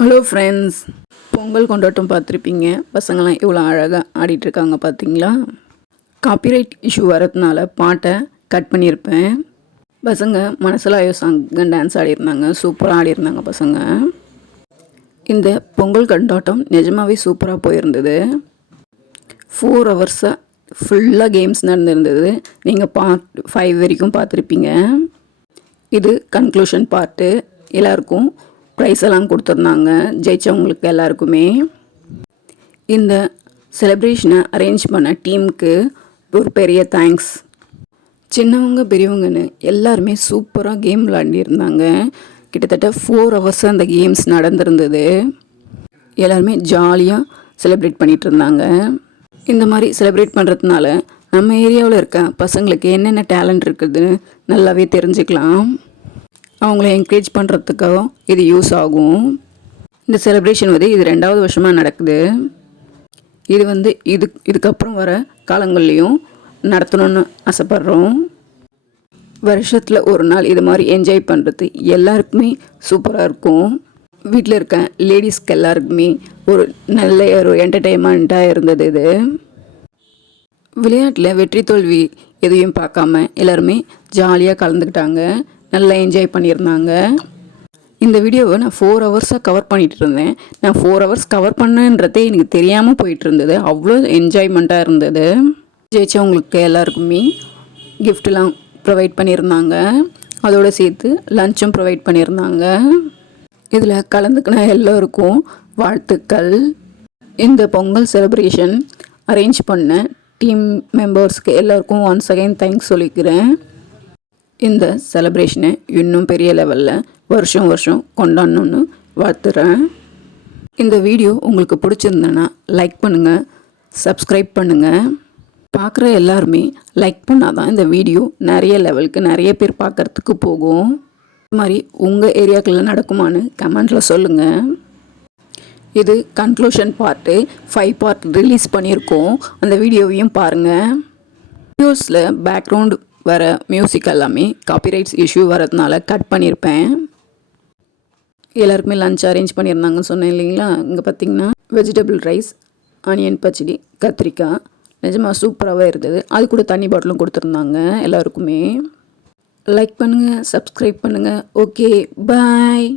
Hello friends Pongal கொண்டாட்டம் பார்த்துருப்பீங்க. பசங்களாம் இவ்வளோ அழகாக ஆடிட்டுருக்காங்க பார்த்தீங்களா? காப்பிரைட் இஷ்யூ வரதுனால பாட்டை கட் பண்ணியிருப்பேன். பசங்க மனசில் சாங்க டான்ஸ் ஆடிருந்தாங்க சூப்பராக ஆடிருந்தாங்க பசங்க. இந்த பொங்கல் கொண்டாட்டம் நிஜமாகவே சூப்பராக போயிருந்தது. ஃபோர் ஹவர்ஸாக ஃபுல்லாக கேம்ஸ் நடந்திருந்தது. நீங்கள் பார்ட் ஃபைவ் வரைக்கும் பார்த்துருப்பீங்க. இது கன்க்ளூஷன் பார்ட்டு எல்லாருக்கும் ப்ரைஸ் எல்லாம் கொடுத்துருந்தாங்க. ஜெயித்தவங்களுக்கு எல்லாருக்குமே. இந்த செலிப்ரேஷனை அரேஞ்ச் பண்ண டீமுக்கு ஒரு பெரிய தேங்க்ஸ் சின்னவங்க பெரியவங்கன்னு எல்லாருமே சூப்பராக கேம் விளாண்டிருந்தாங்க கிட்டத்தட்ட ஃபோர் ஹவர்ஸ் அந்த கேம்ஸ் நடந்திருந்தது. எல்லாருமே ஜாலியாக செலிப்ரேட் பண்ணிகிட்டு இருந்தாங்க. இந்த மாதிரி செலிப்ரேட் பண்ணுறதுனால நம்ம ஏரியாவில் இருக்க பசங்களுக்கு என்னென்ன டேலண்ட் இருக்குதுன்னு நல்லாவே தெரிஞ்சுக்கலாம். அவங்கள என்கரேஜ் பண்ணுறதுக்கும் இது யூஸ் ஆகும். இந்த செலிப்ரேஷன் வந்து இது ரெண்டாவது வருஷமாக நடக்குது. இது வந்து இது இதுக்கப்புறம் வர காலங்கள்லேயும் நடத்தணும்னு ஆசைப்பட்றோம். வருஷத்தில் ஒரு நாள் இது மாதிரி என்ஜாய் பண்ணுறது எல்லாருக்குமே சூப்பராக இருக்கும். வீட்டில் இருக்க லேடிஸ்க்கு எல்லாருக்குமே ஒரு நல்ல ஒரு என்டர்டெயின்மெண்ட்டாக இருந்தது இது. விளையாட்டில் வெற்றி தோல்வி எதையும் பார்க்காம எல்லாருமே ஜாலியாக கலந்துக்கிட்டாங்க. நல்லா என்ஜாய் பண்ணியிருந்தாங்க. இந்த வீடியோவை நான் ஃபோர் ஹவர்ஸாக கவர் பண்ணிகிட்டு இருந்தேன். நான் ஃபோர் ஹவர்ஸ் கவர் பண்ணேன்றதே எனக்கு தெரியாமல் போயிட்டு இருந்தது அவ்வளோ என்ஜாய்மெண்ட்டாக இருந்தது. ஜெயிச்சவங்களுக்கு எல்லாருக்குமே கிஃப்ட்லாம் ப்ரொவைட் பண்ணியிருந்தாங்க. அதோடு சேர்த்து லஞ்சும் ப்ரொவைட் பண்ணியிருந்தாங்க. இதில் கலந்துக்கின எல்லோருக்கும் வாழ்த்துக்கள். இந்த பொங்கல் செலிப்ரேஷன் அரேஞ்ச் பண்ண டீம் மெம்பர்ஸ்க்கு எல்லாருக்கும் ஒன்ஸ் அகைன் தேங்க்ஸ் சொல்லிக்கிறேன். இந்த செலப்ரேஷனை இன்னும் பெரிய லெவலில் வருஷம் வருஷம் கொண்டாடணுன்னு வாழ்த்துறேன். இந்த வீடியோ உங்களுக்கு பிடிச்சிருந்தேன்னா லைக் பண்ணுங்கள் சப்ஸ்கிரைப் பண்ணுங்கள் பார்க்குற எல்லாருமே லைக் பண்ணால் தான் இந்த வீடியோ நிறைய லெவலுக்கு நிறைய பேர் பார்க்குறதுக்கு போகும். இது மாதிரி உங்கள் ஏரியாக்கில் நடக்குமான்னு கமெண்ட்டில் சொல்லுங்கள் இது conclusion part five part release பண்ணியிருக்கோம். அந்த வீடியோவையும் பாருங்கள் வீடியோஸில் பேக்ரவுண்டு வர மியூசிக் எல்லாமே காப்பிரைட்ஸ் இஷ்யூ வரதுனால கட் பண்ணியிருப்பேன் எல்லாருக்குமே லஞ்ச் அரேஞ்ச் பண்ணியிருந்தாங்கன்னு சொன்னேன் இல்லைங்களா? இங்கே பார்த்தீங்கன்னா வெஜிடபிள் ரைஸ் ஆனியன் பச்சடி கத்திரிக்காய் நிஜமாக சூப்பராகவே இருந்தது. அது கூட தண்ணி பாட்டிலும் கொடுத்துருந்தாங்க எல்லாருக்குமே. லைக் பண்ணுங்கள் சப்ஸ்கிரைப் பண்ணுங்கள் ஓகே பாய்